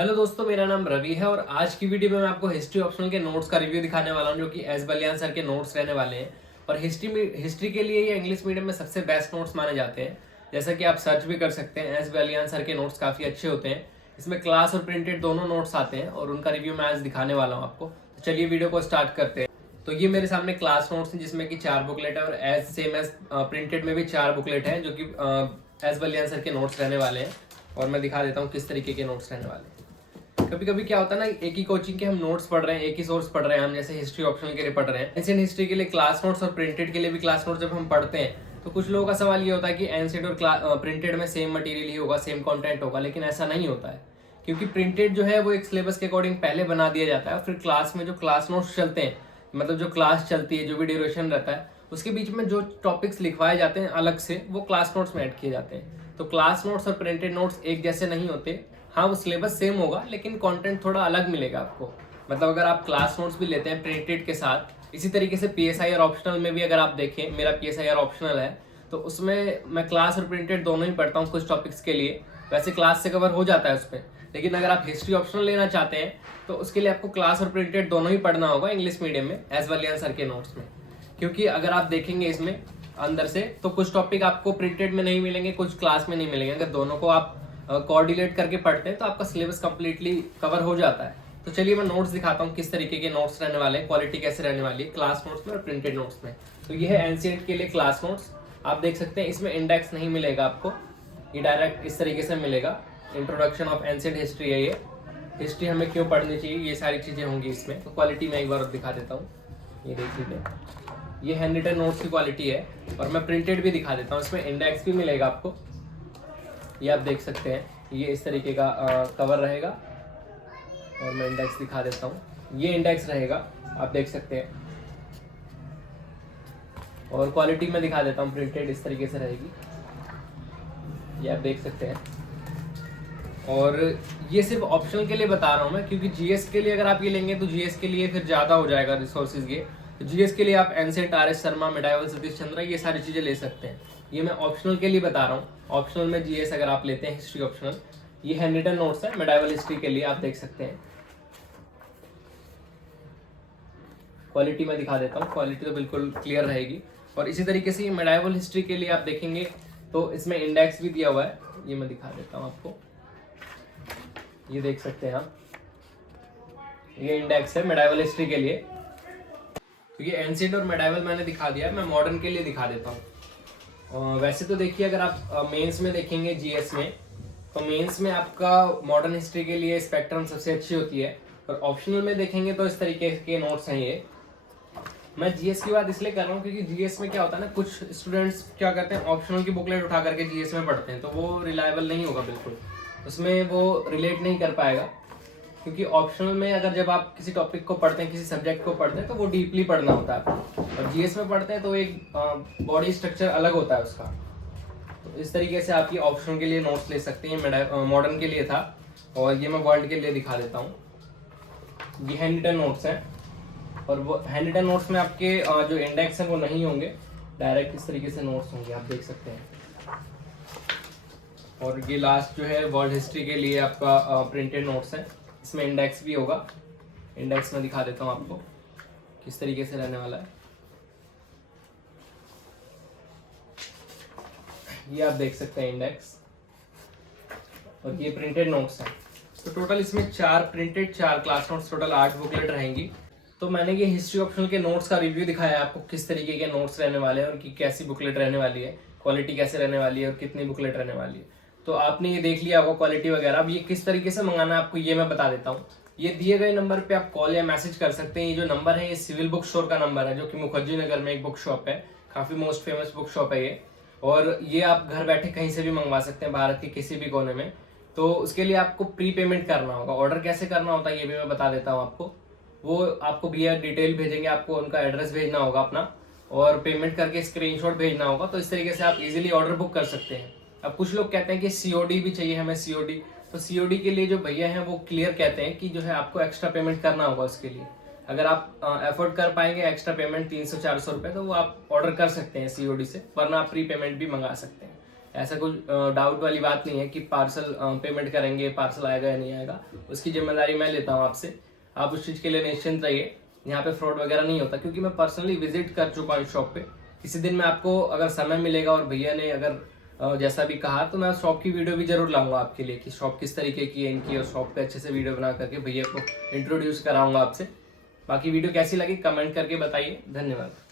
Hello दोस्तों, मेरा नाम रवि है और आज की वीडियो में मैं आपको हिस्ट्री ऑप्शनल के नोट्स का रिव्यू दिखाने वाला हूं, जो कि एस बलियान सर के नोट्स रहने वाले हैं। और हिस्ट्री के लिए ये इंग्लिश मीडियम में सबसे बेस्ट नोट्स माने जाते हैं। जैसा कि आप सर्च भी कर सकते हैं, एस बलियान सर के नोट्स काफ़ी अच्छे होते हैं। इसमें क्लास और प्रिंटेड दोनों नोट्स आते हैं और उनका रिव्यू मैं आज दिखाने वाला हूँ आपको। तो चलिए वीडियो को स्टार्ट करते हैं। तो ये मेरे सामने क्लास नोट्स हैं, जिसमें कि 4 बुकलेट है और एज सेम एज प्रिंटेड में भी 4 बुकलेट हैं, जो कि एस बलियान सर के नोट्स रहने वाले हैं। और मैं दिखा देता हूँ किस तरीके के नोट्स रहने वाले हैं। कभी कभी क्या होता है ना, एक ही कोचिंग के हम नोट्स पढ़ रहे हैं, एक ही सोर्स पढ़ रहे हैं हम, जैसे हिस्ट्री ऑप्शनल के लिए पढ़ रहे हैं। एंशिएंट हिस्ट्री के लिए क्लास नोट्स और प्रिंटेड के लिए भी क्लास नोट्स जब हम पढ़ते हैं तो कुछ लोगों का सवाल ये होता है कि एंशिएंट और प्रिंटेड में सेम मटेरियल ही होगा, सेम कंटेंट होगा, लेकिन ऐसा नहीं होता है। क्योंकि प्रिंटेड जो है वो एक सिलेबस के अकॉर्डिंग पहले बना दिया जाता है, फिर क्लास में जो क्लास नोट्स चलते हैं, मतलब जो क्लास चलती है, जो भी ड्यूरेशन रहता है, उसके बीच में जो टॉपिक्स लिखवाए जाते हैं अलग से, वो क्लास नोट्स में ऐड किए जाते हैं। तो क्लास नोट्स और प्रिंटेड नोट्स एक जैसे नहीं होते। हाँ, वो सिलेबस सेम होगा लेकिन कंटेंट थोड़ा अलग मिलेगा आपको। मतलब अगर आप क्लास नोट्स भी लेते हैं प्रिंटेड के साथ, इसी तरीके से पीएसआई और ऑप्शनल में भी अगर आप देखें, मेरा पीएसआई और ऑप्शनल है, तो उसमें मैं क्लास और प्रिंटेड दोनों ही पढ़ता हूँ कुछ टॉपिक्स के लिए। वैसे क्लास से कवर हो जाता है उसमें, लेकिन अगर आप हिस्ट्री ऑप्शनल लेना चाहते हैं तो उसके लिए आपको क्लास और प्रिंटेड दोनों ही पढ़ना होगा इंग्लिश मीडियम में, एस बलियान सर के नोट्स में। क्योंकि अगर आप देखेंगे इसमें अंदर से, तो कुछ टॉपिक आपको प्रिंटेड में नहीं मिलेंगे, कुछ क्लास में नहीं मिलेंगे। अगर दोनों को आप कोऑर्डिनेट करके पढ़ते हैं तो आपका सिलेबस कंप्लीटली कवर हो जाता है। तो चलिए मैं नोट्स दिखाता हूँ किस तरीके के नोट्स रहने वाले हैं, क्वालिटी कैसे रहने वाली है क्लास नोट्स में और प्रिंटेड नोट्स में। तो ये है एंशिएंट के लिए क्लास नोट्स। आप देख सकते हैं इसमें इंडेक्स नहीं मिलेगा आपको, ये डायरेक्ट इस तरीके से मिलेगा। इंट्रोडक्शन ऑफ एंशिएंट हिस्ट्री है ये, हिस्ट्री हमें क्यों पढ़नी चाहिए, ये सारी चीज़ें होंगी इसमें। तो क्वालिटी मैं एक बार दिखा देता हूँ, ये देख लीजिए, ये हैंड रिटन नोट्स की क्वालिटी है। और मैं प्रिंटेड भी दिखा देता हूँ, इसमें इंडेक्स भी मिलेगा आपको, ये आप देख सकते हैं। ये इस तरीके का कवर रहेगा और मैं इंडेक्स दिखा देता हूँ, ये इंडेक्स रहेगा, आप देख सकते हैं। और क्वालिटी में दिखा देता हूँ, प्रिंटेड इस तरीके से रहेगी, ये आप देख सकते हैं। और ये सिर्फ ऑप्शनल के लिए बता रहा हूँ मैं, क्योंकि जीएस के लिए अगर आप ये लेंगे तो जीएस के लिए फिर ज़्यादा हो जाएगा रिसोर्सेज ये। तो जीएस के लिए आप ancient, RS. Sharma, medieval Satish Chandra, ये सारी चीज़ें ले सकते हैं। ये मैं ऑप्शनल के लिए बता रहा हूँ। ऑप्शनल में जीएस अगर आप लेते हैं, हिस्ट्री ऑप्शनल, ये हैंड रिटन नोट्स है मेडाइवल हिस्ट्री के लिए, आप देख सकते हैं। क्वालिटी में दिखा देता हूँ, क्वालिटी तो बिल्कुल क्लियर रहेगी। और इसी तरीके से ये मेडाइवल हिस्ट्री के लिए आप देखेंगे तो इसमें इंडेक्स भी दिया हुआ है, ये मैं दिखा देता हूँ आपको, ये देख सकते हैं आप, ये इंडेक्स है मेडाइवल हिस्ट्री के लिए। तो ये एंशिएंट और मेडाइवल मैंने दिखा दिया है, मैं मॉडर्न के लिए दिखा देता हूँ। वैसे तो देखिए, अगर आप मेंस में देखेंगे जीएस में, तो मेंस में आपका मॉडर्न हिस्ट्री के लिए स्पेक्ट्रम सबसे अच्छी होती है। और ऑप्शनल में देखेंगे तो इस तरीके के नोट्स हैं ये। मैं जीएस की बात इसलिए कर रहा हूँ क्योंकि जीएस में क्या होता है ना, कुछ स्टूडेंट्स क्या करते हैं, ऑप्शनल की बुकलेट उठा करके जीएस में पढ़ते हैं, तो वो रिलायबल नहीं होगा बिल्कुल, उसमें वो रिलेट नहीं कर पाएगा। क्योंकि ऑप्शनल में अगर जब आप किसी टॉपिक को पढ़ते हैं, किसी सब्जेक्ट को पढ़ते हैं, तो वो डीपली पढ़ना होता है आपको। और जीएस में पढ़ते हैं तो एक बॉडी स्ट्रक्चर अलग होता है उसका। तो इस तरीके से आप ये ऑप्शनल के लिए नोट्स ले सकते हैं। मॉडर्न के लिए था, और ये मैं वर्ल्ड के लिए दिखा देता हूँ। ये हैंड रिटन नोट्स हैं, और वो हैंड रिटन नोट्स में आपके जो इंडेक्स हैं वो नहीं होंगे, डायरेक्ट इस तरीके से नोट्स होंगे, आप देख सकते हैं। और ये लास्ट जो है वर्ल्ड हिस्ट्री के लिए आपका प्रिंटेड नोट्स है, इसमें इंडेक्स भी होगा। इंडेक्स में दिखा देता हूँ आपको किस तरीके से रहने वाला है, ये आप देख सकते हैं इंडेक्स, और ये प्रिंटेड नोट्स हैं। तो टोटल इसमें 4 printed, 4 class notes, total 8 booklet रहेंगी। तो मैंने ये हिस्ट्री ऑप्शनल के नोट्स का रिव्यू दिखाया है आपको, किस तरीके के नोट्स रहने वाले हैं, उनकी कैसी बुकलेट रहने वाली है, क्वालिटी कैसे रहने वाली है, और कितनी बुकलेट रहने वाली है। तो आपने ये देख लिया होगा क्वालिटी वगैरह। अब ये किस तरीके से मंगाना है आपको, ये मैं बता देता हूँ। ये दिए गए नंबर पे आप कॉल या मैसेज कर सकते हैं। ये जो नंबर है, ये सिविल बुक स्टोर का नंबर है, जो कि मुखर्जी नगर में एक बुक शॉप है, काफ़ी मोस्ट फेमस बुक शॉप है ये। और ये आप घर बैठे कहीं से भी मंगवा सकते हैं, भारत के किसी भी कोने में। तो उसके लिए आपको प्री पेमेंट करना होगा। ऑर्डर कैसे करना होता है ये भी मैं बता देता हूँ आपको। वो आपको भैया डिटेल भेजेंगे, आपको उनका एड्रेस भेजना होगा अपना, और पेमेंट करके स्क्रीनशॉट भेजना होगा। तो इस तरीके से आप इजीली ऑर्डर बुक कर सकते हैं। अब कुछ लोग कहते हैं कि सीओडी भी चाहिए हमें, सीओडी। तो सीओडी के लिए जो भैया हैं वो क्लियर कहते हैं कि जो है आपको एक्स्ट्रा पेमेंट करना होगा उसके लिए। अगर आप अफोर्ड कर पाएंगे एक्स्ट्रा पेमेंट 300-400 रुपये, तो वो आप ऑर्डर कर सकते हैं सीओडी से, वरना आप प्री पेमेंट भी मंगा सकते हैं। ऐसा कुछ डाउट वाली बात नहीं है कि पार्सल पेमेंट करेंगे पार्सल आएगा या नहीं आएगा, उसकी जिम्मेदारी मैं लेता हूँ आपसे। आप उस चीज़ के लिए निश्चिंत रहिए, यहाँ पे फ्रॉड वगैरह नहीं होता, क्योंकि मैं पर्सनली विजिट कर चुका हूँ शॉप पे। किसी दिन मैं आपको अगर समय मिलेगा और भैया ने अगर जैसा भी कहा तो मैं शॉप की वीडियो भी जरूर लाऊंगा आपके लिए कि शॉप किस तरीके की है इनकी, और शॉप पे अच्छे से वीडियो बना करके भैया को इंट्रोड्यूस कराऊंगा आपसे। बाकी वीडियो कैसी लगी कमेंट करके बताइए। धन्यवाद।